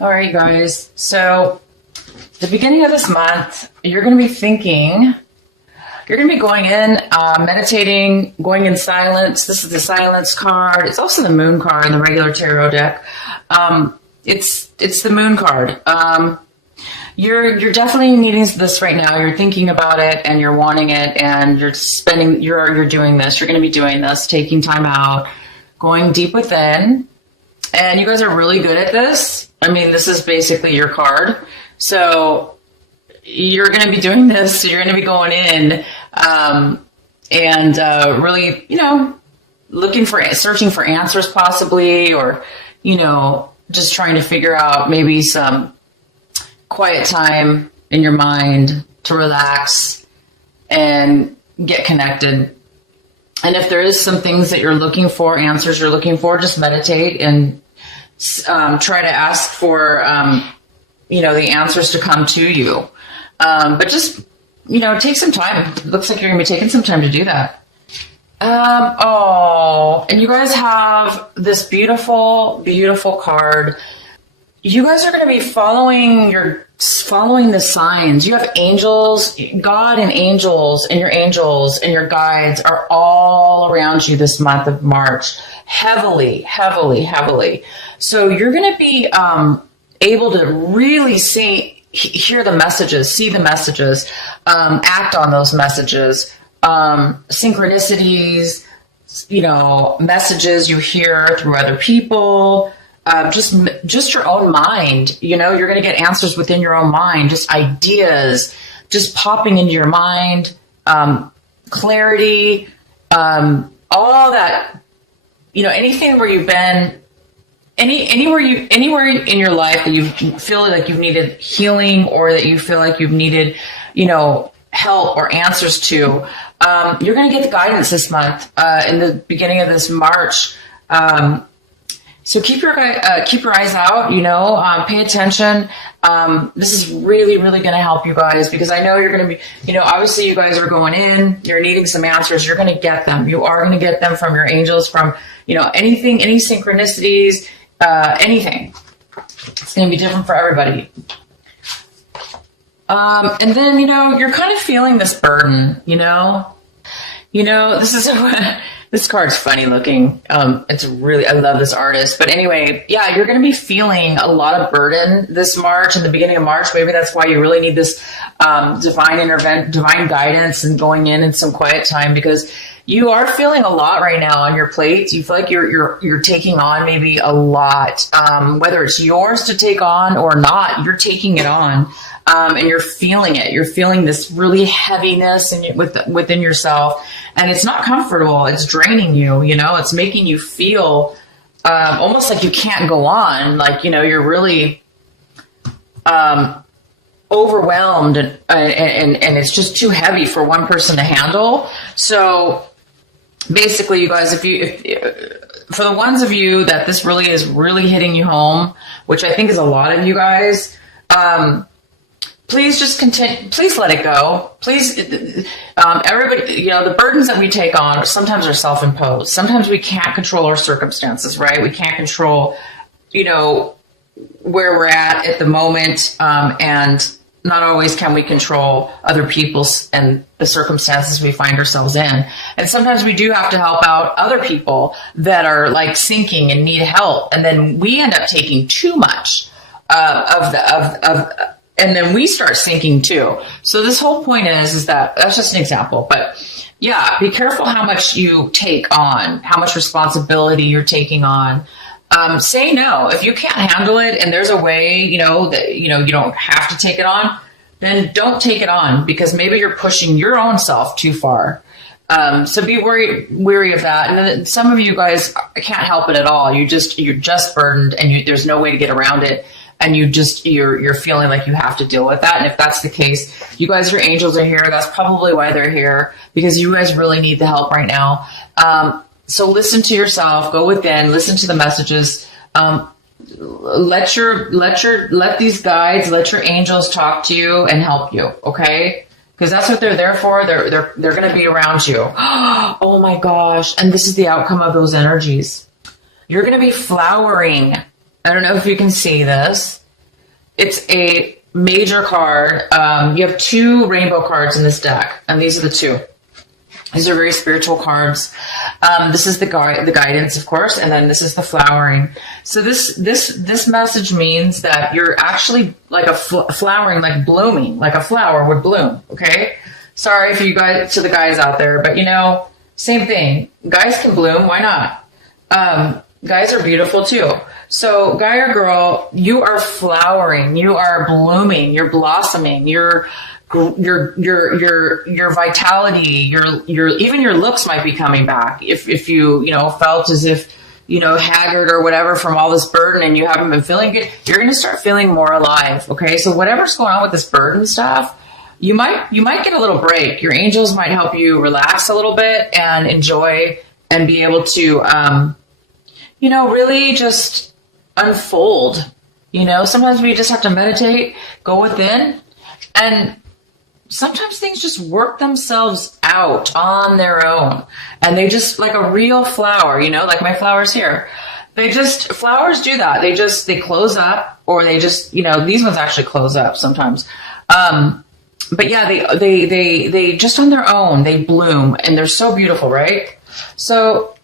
All right, guys. So the beginning of this month, you're going to be thinking, you're going to be going in, meditating, going in silence. This is the silence card. It's also the moon card in the regular tarot deck. It's the moon card. You're definitely needing this right now. You're thinking about it and you're wanting it and you're doing this. You're going to be doing this, taking time out, going deep within. And you guys are really good at this. I mean, this is basically your card. So you're going to be doing this. So you're going to be going in and really, searching for answers possibly, or, just trying to figure out maybe some quiet time in your mind to relax and get connected. And if there is some things that you're looking for, answers you're looking for, just meditate and try to ask for, the answers to come to you. But just, take some time. It looks like you're going to be taking some time to do that. And you guys have this beautiful, beautiful card. You guys are going to be following the signs. You have angels, God and angels and your guides are all around you this month of March. Heavily, heavily, heavily. So you're going to be able to really hear the messages, see the messages, act on those messages, synchronicities, messages you hear through other people. Just your own mind, you're going to get answers within your own mind, just ideas, just popping into your mind, clarity, all that, anything where you've been, anywhere in your life that you feel like you've needed healing or that you feel like you've needed, help or answers to, you're going to get the guidance this month, in the beginning of this March. So keep your eyes out, pay attention. This is really, really going to help you guys because I know you're going to be, obviously you guys are going in, you're needing some answers. You're going to get them. You are going to get them from your angels, from, anything, any synchronicities, anything. It's going to be different for everybody. And then, you're kind of feeling this burden, this is this card's funny looking. I love this artist. But anyway, yeah, you're going to be feeling a lot of burden this March, in the beginning of March. Maybe that's why you really need this divine guidance and going in some quiet time, because you are feeling a lot right now on your plate. You feel like you're taking on maybe a lot, whether it's yours to take on or not. You're taking it on. And you're feeling it. You're feeling this really heaviness within yourself, and it's not comfortable. It's draining you. It's making you feel almost like you can't go on. Like you're really overwhelmed, and it's just too heavy for one person to handle. So basically, you guys, for the ones of you that this really is really hitting you home, which I think is a lot of you guys. Please just continue. Please let it go. Please, everybody, the burdens that we take on sometimes are self-imposed. Sometimes we can't control our circumstances, right? We can't control, where we're at the moment. And not always can we control other people's and the circumstances we find ourselves in. And sometimes we do have to help out other people that are like sinking and need help. And then we end up taking too much and then we start sinking too. So this whole point is that's just an example, but yeah, be careful how much you take on, how much responsibility you're taking on. Say no. If you can't handle it and there's a way, that, you don't have to take it on, then don't take it on, because maybe you're pushing your own self too far. So be wary of that. And then some of you guys can't help it at all. You're just burdened and there's no way to get around it. And you're feeling like you have to deal with that. And if that's the case, you guys, your angels are here. That's probably why they're here, because you guys really need the help right now. So listen to yourself, go within, listen to the messages. Let these guides, let your angels talk to you and help you. Okay. Because that's what they're there for. They're going to be around you. Oh my gosh. And this is the outcome of those energies. You're going to be flowering. I don't know if you can see this. It's a major card. You have 2 rainbow cards in this deck, and these are the 2. These are very spiritual cards. This is the guidance, of course, and then this is the flowering. So this message means that you're actually like a flowering, like blooming, like a flower would bloom. Okay. Sorry for you guys, to the guys out there, but same thing. Guys can bloom. Why not? Guys are beautiful too. So guy or girl, you are flowering. You are blooming. You're blossoming. Your vitality, even your looks might be coming back. If you felt as if haggard or whatever from all this burden and you haven't been feeling good, you're going to start feeling more alive. Okay, so whatever's going on with this burden stuff, you might get a little break. Your angels might help you relax a little bit and enjoy and be able to really just unfold. Sometimes we just have to meditate, go within, and sometimes things just work themselves out on their own. And they just, like a real flower, like my flowers here. Flowers do that. They close up, or they just, these ones actually close up sometimes. But yeah, they just on their own, they bloom, and they're so beautiful, right? So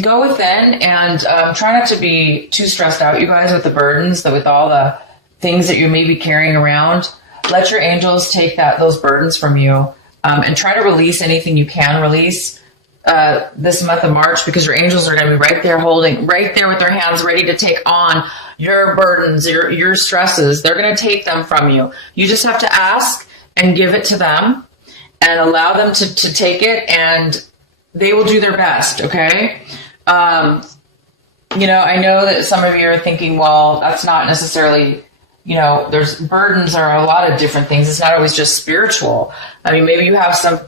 go within and try not to be too stressed out, you guys, with the burdens, with all the things that you may be carrying around. Let your angels take those burdens from you, and try to release anything you can release this month of March, because your angels are going to be right there with their hands ready to take on your burdens, your stresses. They're going to take them from you. You just have to ask and give it to them and allow them to take it, and they will do their best. Okay. I know that some of you are thinking, well, that's not necessarily, there's burdens are a lot of different things. It's not always just spiritual. I mean, maybe you have some,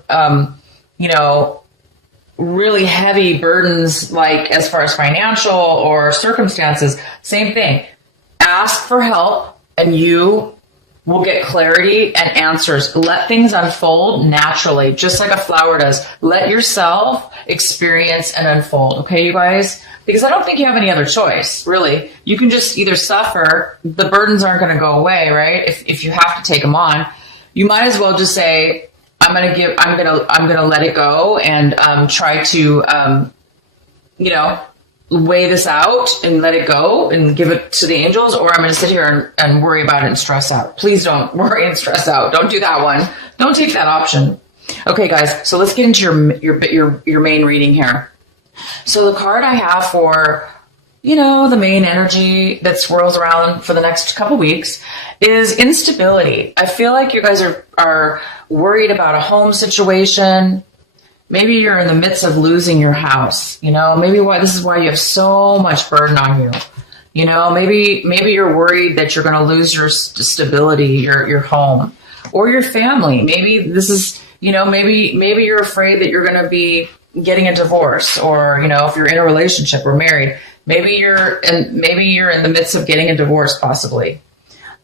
really heavy burdens, like as far as financial or circumstances. Same thing. Ask for help and you will get clarity and answers. Let things unfold naturally, just like a flower does. Let yourself experience and unfold. Okay, you guys? Because I don't think you have any other choice, really. You can just either suffer. The burdens aren't going to go away, right? If you have to take them on, you might as well just say, I'm going to let it go and try to, weigh this out and let it go and give it to the angels, or I'm going to sit here and worry about it and stress out. Please don't worry and stress out. Don't do that one. Don't take that option. Okay, guys. So let's get into your main reading here. So the card I have for, the main energy that swirls around for the next couple weeks is instability. I feel like you guys are worried about a home situation. Maybe you're in the midst of losing your house. Maybe this is why you have so much burden on you. Maybe you're worried that you're going to lose your stability, your home, or your family. Maybe this is, maybe you're afraid that you're going to be getting a divorce, or if you're in a relationship or married, maybe you're in the midst of getting a divorce, possibly.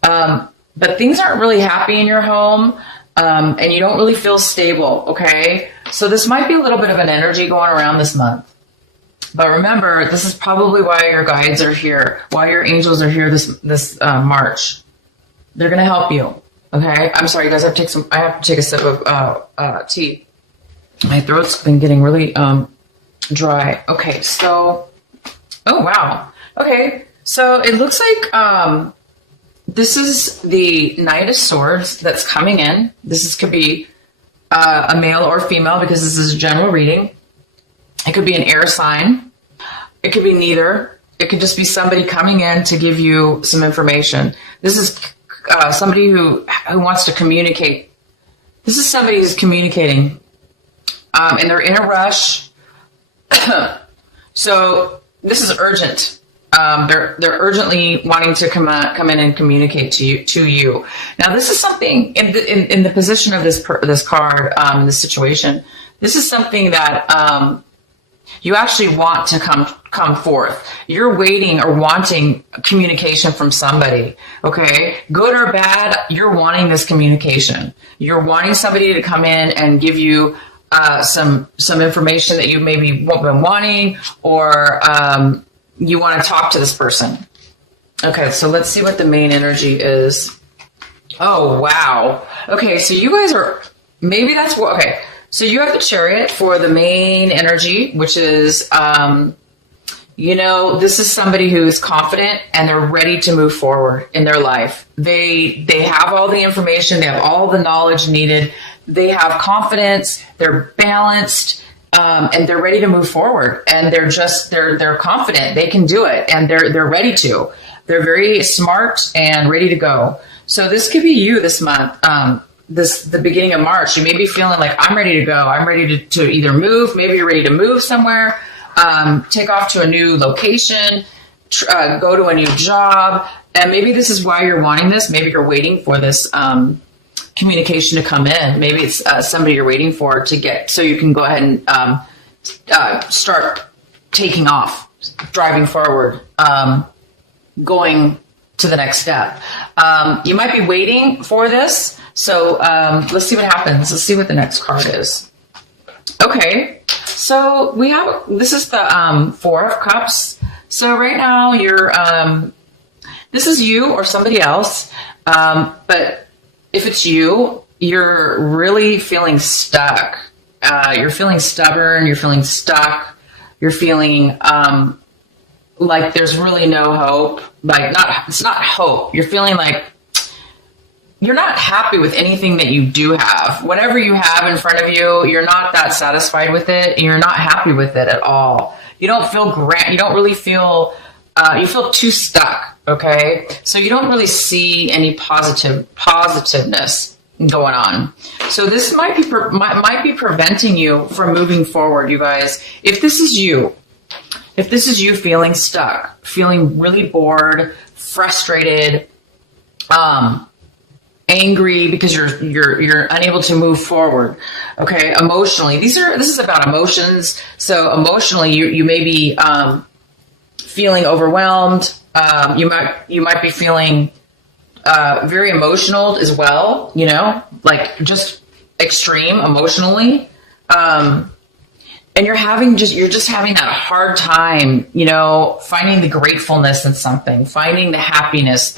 But things aren't really happy in your home. And you don't really feel stable, okay? So this might be a little bit of an energy going around this month. But remember, this is probably why your guides are here, why your angels are here this March. They're going to help you, okay? I'm sorry, guys. I have to take a sip of tea. My throat's been getting really dry. Okay, so, oh, wow. Okay, so it looks like this is the Knight of Swords that's coming in. Could be a male or female, because this is a general reading. It could be an air sign. It could be neither. It could just be somebody coming in to give you some information. This is somebody who wants to communicate. This is somebody who's communicating, and they're in a rush. So this is urgent. They're urgently wanting to come in and communicate to you. Now, this is something in the position of this card, this situation. This is something that you actually want to come forth. You're waiting or wanting communication from somebody. Okay, good or bad, you're wanting this communication. You're wanting somebody to come in and give you some information that you maybe been wanting, or you want to talk to this person. Okay, so let's see what the main energy is. Oh, wow. Okay, so you guys are, maybe that's what, okay. So you have the Chariot for the main energy, which is, this is somebody who is confident and they're ready to move forward in their life. They have all the information, they have all the knowledge needed, they have confidence, they're balanced, and they're ready to move forward. And they're confident, they can do it, and they're ready to. They're very smart and ready to go. So this could be you this month, the beginning of March. You may be feeling like, I'm ready to go. I'm ready to either move. Maybe you're ready to move somewhere, take off to a new location, go to a new job. And maybe this is why you're wanting this. Maybe you're waiting for this communication to come in. Maybe it's somebody you're waiting for to get, so you can go ahead and start taking off, driving forward, going to the next step. You might be waiting for this. So let's see what happens. Let's see what the next card is. Okay. So this is the 4 of Cups. So right now this is you or somebody else. But if it's you, you're really feeling stuck. You're feeling stubborn. You're feeling stuck. You're feeling, like there's really no hope. It's not hope. You're feeling like you're not happy with anything that you do have. Whatever you have in front of you, you're not that satisfied with it, and you're not happy with it at all. You don't feel great. You don't really feel, you feel too stuck, okay? So you don't really see any positiveness going on. So this might be preventing you from moving forward, you guys. If this is you feeling stuck, feeling really bored, frustrated, angry because you're unable to move forward. Okay, emotionally, this is about emotions. So emotionally, you may be feeling overwhelmed. You might be feeling very emotional as well. Like just extreme emotionally. And you're just having that hard time, finding the gratefulness in something, finding the happiness,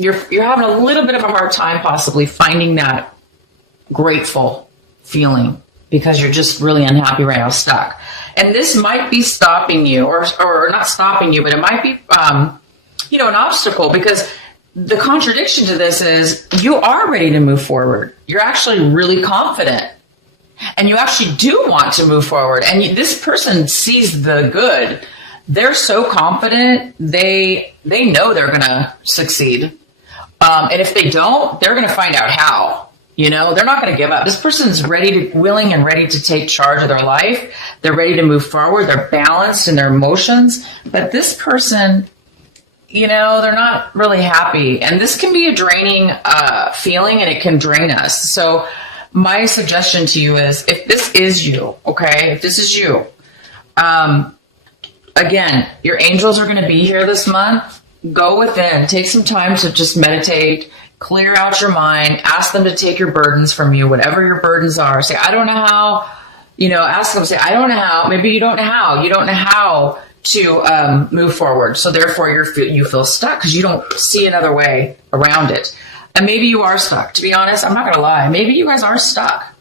you're having a little bit of a hard time possibly finding that grateful feeling because you're just really unhappy right now, stuck. And this might be stopping you or not stopping you, but it might be, an obstacle, because the contradiction to this is you are ready to move forward. You're actually really confident. And you actually do want to move forward. And this person sees the good. They're so confident, they know they're going to succeed. And if they don't, they're going to find out how. They're not going to give up. This person's willing and ready to take charge of their life. They're ready to move forward. They're balanced in their emotions. But this person, they're not really happy. And this can be a draining feeling, and it can drain us. So my suggestion to you is, if this is you, okay, if this is you, again, your angels are going to be here this month. Go within, take some time to just meditate, clear out your mind, ask them to take your burdens from you, whatever your burdens are. Say, I don't know how, ask them, say, I don't know how. Maybe you don't know how. You don't know how to move forward. So therefore you feel stuck because you don't see another way around it. And maybe you are stuck. To be honest, I'm not going to lie. Maybe you guys are stuck,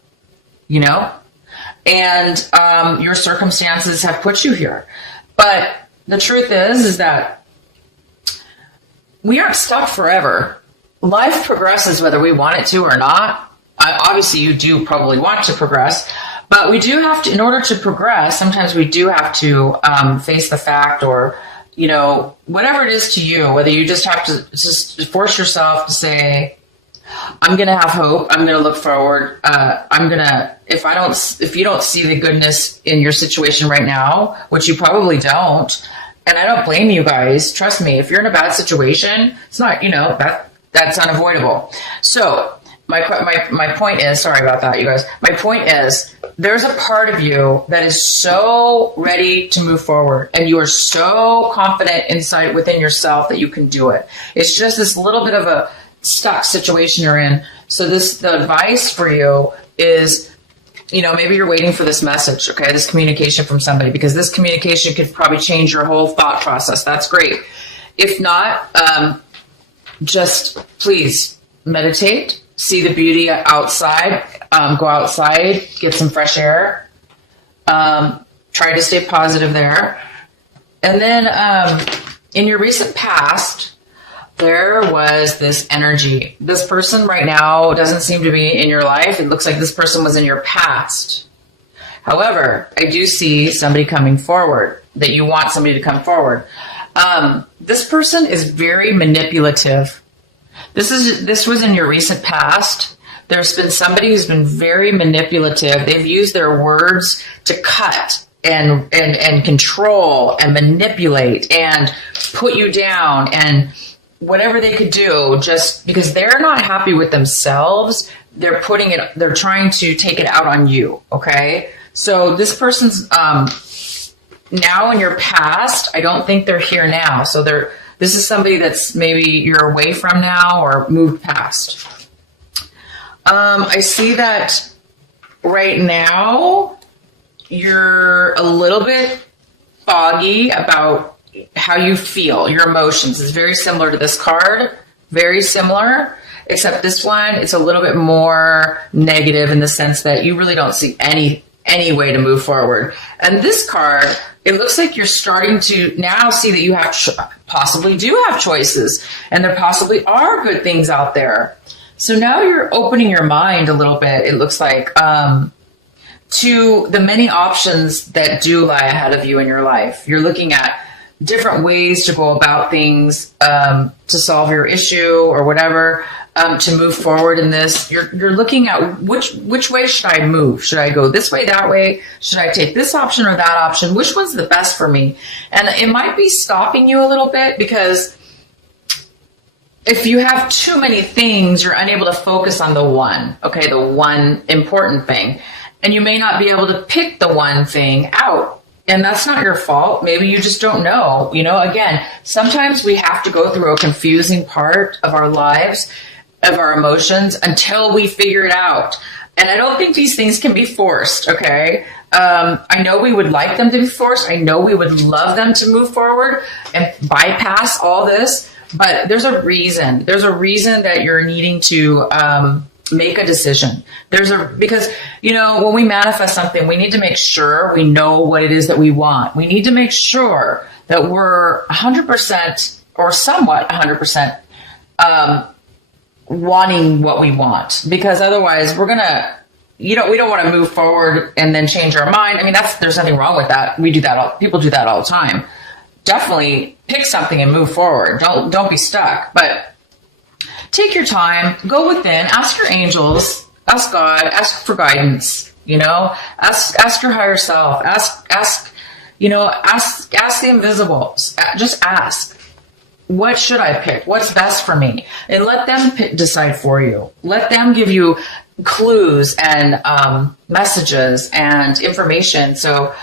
and your circumstances have put you here. But the truth is that we aren't stuck forever. Life progresses whether we want it to or not. Obviously, you do probably want to progress, but we do have to, in order to progress, sometimes we do have to face the fact, or, whatever it is to you, whether you just have to just force yourself to say, I'm going to have hope. I'm going to look forward. If you don't see the goodness in your situation right now, which you probably don't, and I don't blame you guys. Trust me, if you're in a bad situation, it's not, that's unavoidable. So my point is, sorry about that, you guys. My point is, there's a part of you that is so ready to move forward, and you are so confident inside within yourself that you can do it. It's just this little bit of a stuck situation you're in. So the advice for you is maybe you're waiting for this message, okay, this communication from somebody, because this communication could probably change your whole thought process. That's great. If not, just please meditate, see the beauty outside, go outside, get some fresh air, try to stay positive there. And then in your recent past, there was this energy. This person right now doesn't seem to be in your life. It looks like this person was in your past. However, I do see somebody coming forward, that you want somebody to come forward. This person is very manipulative. This was in your recent past. There's been somebody who's been very manipulative. They've used their words to cut and control and manipulate and put you down and whatever they could do, just because they're not happy with themselves, they're trying to take it out on you. Okay. So this person's, now in your past, I don't think they're here now. So this is somebody that's maybe you're away from now or moved past. I see that right now you're a little bit foggy about how you feel. Your emotions is very similar to this card, very similar, except this one, it's a little bit more negative in the sense that you really don't see any way to move forward. And this card, it looks like you're starting to now see that you possibly do have choices, and there possibly are good things out there. So now you're opening your mind a little bit, it looks like, to the many options that do lie ahead of you in your life. You're looking at different ways to go about things, to solve your issue or whatever, to move forward in this. You're looking at which way should I move? Should I go this way, that way? Should I take this option or that option? Which one's the best for me? And it might be stopping you a little bit, because if you have too many things, you're unable to focus on the one, okay, the one important thing. And you may not be able to pick the one thing out. And that's not your fault. Maybe you just don't know. Again, sometimes we have to go through a confusing part of our lives, of our emotions, until we figure it out. And I don't think these things can be forced, okay? I know we would like them to be forced. I know we would love them to move forward and bypass all this. But there's a reason. There's a reason that you're needing to make a decision. Because when we manifest something, we need to make sure we know what it is that we want. We need to make sure that we're 100% or somewhat 100% wanting what we want, because otherwise we're gonna, we don't want to move forward and then change our mind. I mean, there's nothing wrong with that. We do that. People do that all the time. Definitely pick something and move forward. Don't be stuck, but take your time, go within, ask your angels, ask God, ask for guidance, ask your higher self, ask the invisibles, just ask, what should I pick? What's best for me? And let them decide for you. Let them give you clues and messages and information. So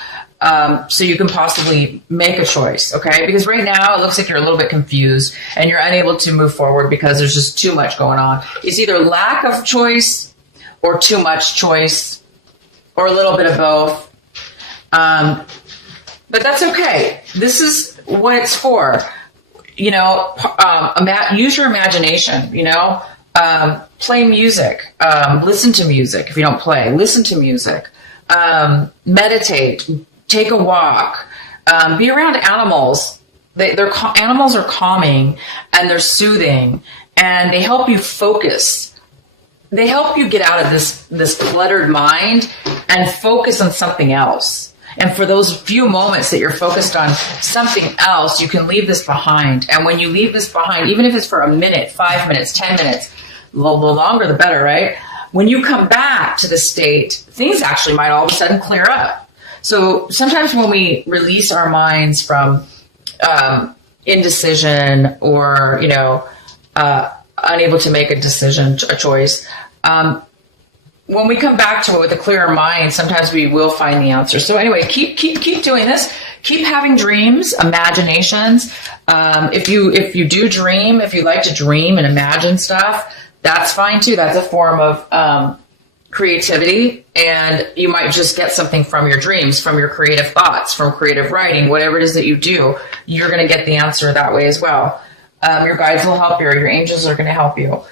you can possibly make a choice, okay? Because right now it looks like you're a little bit confused and you're unable to move forward because there's just too much going on. It's either lack of choice or too much choice, or a little bit of both. But that's okay. This is what it's for. Use your imagination, play music, listen to music. If you don't play, listen to music, meditate, take a walk, be around animals. Animals are calming and they're soothing, and they help you focus. They help you get out of this cluttered mind and focus on something else. And for those few moments that you're focused on something else, you can leave this behind. And when you leave this behind, even if it's for a minute, 5 minutes, 10 minutes, the longer the better, right? When you come back to the state, things actually might all of a sudden clear up. So sometimes when we release our minds from indecision or, unable to make a decision, a choice, when we come back to it with a clearer mind, sometimes we will find the answer. So anyway, keep doing this. Keep having dreams, imaginations. If you do dream, if you like to dream and imagine stuff, that's fine too. That's a form of creativity, and you might just get something from your dreams, from your creative thoughts, from creative writing, whatever it is that you do, you're going to get the answer that way as well. Your guides will help you, or your angels are going to help you.